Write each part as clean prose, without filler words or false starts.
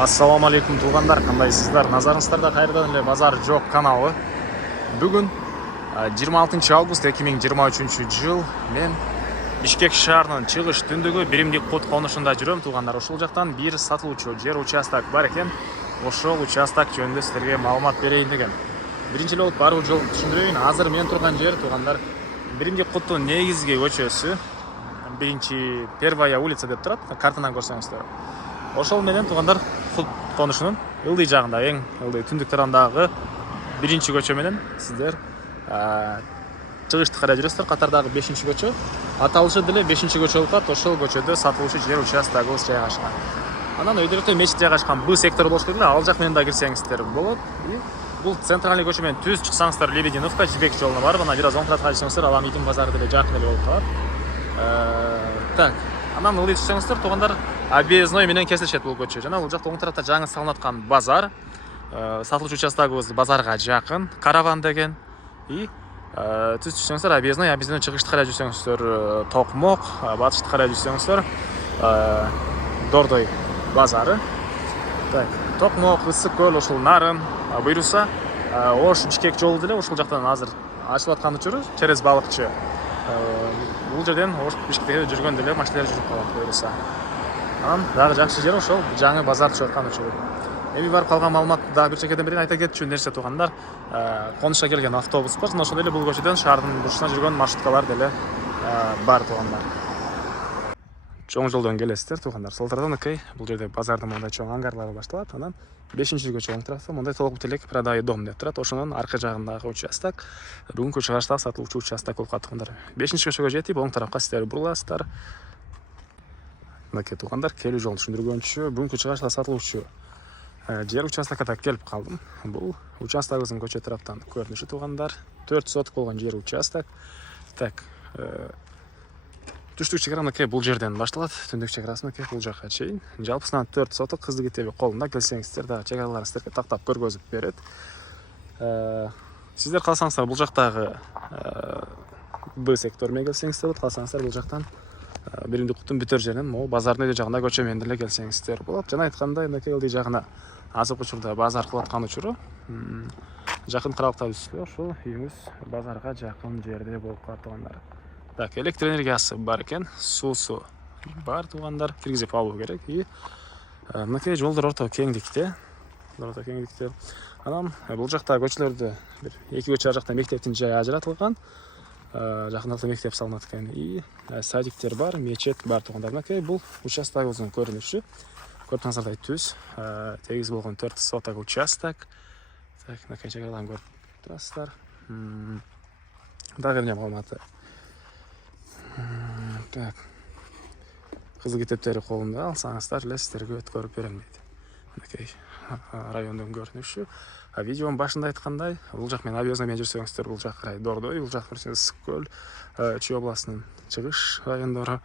Ассаламу алейкум туғандар, қандайсыздар? Назарыңыздарда қайырдан эле базар жоқ каналы. Бүгін 26 август 2023 жыл мен Бишкек шаарынын чыгыш түндүгү биримдик код конушунда жүрөм туғандар. Ошол жактан бир сатылуучу жер участок бар экен. Ошол участок жөнүндө силерге маалымат берейин деген. Биринчи эле болуп баруу жолун түшүндүрөйүн. Азыр мен турган жер туғандар биримдик коддун негизги көчөсү. Биринчи Первая улица деп турат, картадан көрсөңүздөр. Ошол менен туғандар код конушунун ылдый жагында, эң ылдый түндүк тарабындагы биринчи көчө менен сиздер чыгышты карай жүрөсүздөр. Катардагы 5-чи көчө аталышы деле 5-чи көчө болуп калат. Ошол көчөдө сатылуучу жер участогубуз жайгашкан. Анан өйдөрөктө мечит жайгашкан Б сектор болуш керек эле, ал жак менен да кирсеңиздер болот. Бул центральный көчө менен түз чыксаңыздар Лебединовка Жибек жолуна барып, анан бир аз оң тарапка жүрсөңүздөр Аламитин базары деле жакын эле болуп калат. Так, анан ылдый түшсөңүздөр туғандар Объездной менен кесилишет бул көчө. Жана бул жакта оң тарапта жаңы салынып аткан базар. Сатылуучу участогубуз базарга жакын, Караван деген. Түз түшсөңүздөр Объездной чыгышты карай жүрсөңүздөр Токмок, батышты карай жүрсөңүздөр Дордой базары. Так, Токмок, Ысык көл, ошол Нарын, буйруса Ош Бишкек жолу деле ошол жактан азыр ачылып аткан учуру через Балыкчы. Бул жерден Ош Бишкекке жүргөн деле машиналар жүрүп калат буйруса. Анан дагы жакшы жер ошол жаңы базар түшүп аткан учуру. Эми барып калган маалыматты дагы бир чекеден берейин. Айта кетчү нерсе туғандар, конушка келген автобус бар. Ошол эле бул көчөдөн шаардын бурчуна жүргөн маршруткалар деле бар туғандар. Чоң жолдон келесиздер туғандар. Сол тараптан бул жерде базардын мындай чоң ангарлары башталат. Анан 5-чи көчө оң тарапта мындай толук бутелек продай дом деп турат. Ошонун аркы жагындагы участок бүгүнкү чыгышта сатылуучу участок болуп калат туғандар. 5-чи көчөгө жетип оң тарапка сиздер буруласыздар. Мынакей туғандар, келүү жолун түшүндүргөнчү бүгүнкү чыгышта сатылуучу жер участокко келип калдым. Бул участогубуздун көчө тараптан көрүнүшү туғандар. 4 соток болгон жер участок. Так, түштүк чекара бул жерден башталат. Түндүк чекарасы бул жакка чейин. Жалпысынан 4 соток кызды китеби колунда. Келсеңиздер дагы чекараларын сиздерге тактап көргөзүп берет. Сиздер калсаңыздар бул жактагы Б сектор менен келсеңиздер болот. Калсаңыздар бул жактан биримдик куттун бүтөр жеринен могу базардын өйдө жагында көчө менен деле келсеңиздер болот. Жана айткандай, мынакей ылдый жагына азыркы учурда базар кылып аткан учуру жакын кыралыкта түшкө, ошол үйүңүз базарга жакын жерде болуп калат туғандар. Так, электр энергиясы бар экен, суусу бар туғандар, киргизип алуу керек. Мынакей жолдор орто кеңдикте. Анан бул жакта көчөлөрдө бир 2 көчө жакта мектептин жайы ажыратылган. Жакындыкта мектеп салынат экен. Садиктер бар, мечет бар туғандар. Мынакей бул участогубуздун көрүнүшү. Көрүп түз, тегиз болгон 4 соток участок. Так, мынакей чекараларын көрүп турасыздар. Дагы эмне маалыматы? Так. Кызыл китептери колунда алсаңыздар эле сиздерге өткөрүп берем дейт. Мынакей райондун көрүнүшү. Видеонун башында айткандай, бул жак менен Объездной менен жүрсөңүздөр бул жак карай Дордой, бул жак Ысык көл, Чүй областынын чыгыш райондору,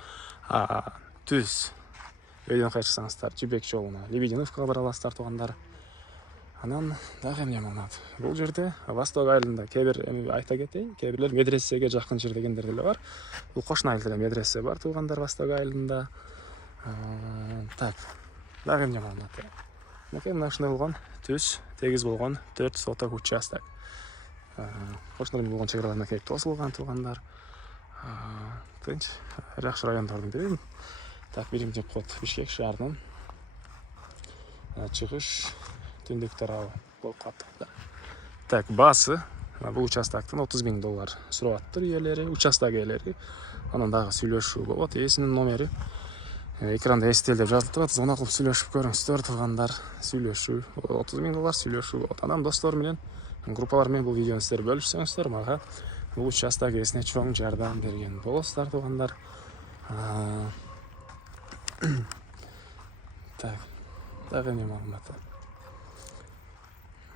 түз өйдөн кайрсаңыздар Жибек жолуна Лебединовкага бара аласыздар туғандар. Анан дагы эмне маалымат? Бул жерде Восток айылында айта кетейин, кээ бирлер медресеге жакын жер дегендер деле бар. Бул кошуна айылда медресе бар туғандар Восток айылында. Так, дагы эмне маалымат? Мынакей ушундай болгон түз, тегиз болгон 4 соток участок. Кошуна болгон чекараларына келип тосулган туғандар. Тынч, жакшы райондордун бири. Так, биримдик код Бишкек шаарынын чыгыш түндүк тарабы болуп калат. Так, баасы бул участоктун $30,000 сурап аттыр ээлери, участок ээлери. Анан дагы сүйлөшүү болот, ээсинин номери. Экранда эстел деп жазылып турат. Звонок кылып сүйлөшүп көрүңүздөр туғандар. Сүйлөшүү $30,000 сүйлөшүү болот. Анан достор менен, группалар менен бул видеону сиздер бөлүшсөңүздөр, мага бул участок ээсине чоң жардам берген болосуздар туғандар. Так, дагы эмне маалыматы?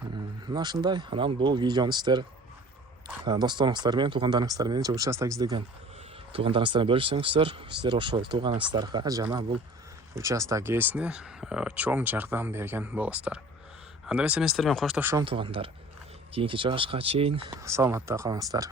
Мына ушундай. Анан бул видеону сиздер досторуңуздар менен, туугандарыңыздар менен же участок издеген туугандарыңыздар менен бөлүшсөңүздөр, сиздер ошол тууганыңыздарга жана бул участок ээсине чоң жардам берген болосуздар. Анда эмесе мен сиздер менен коштошом туугандар. Кийинки чыгышка чейин саламатта калыңыздар.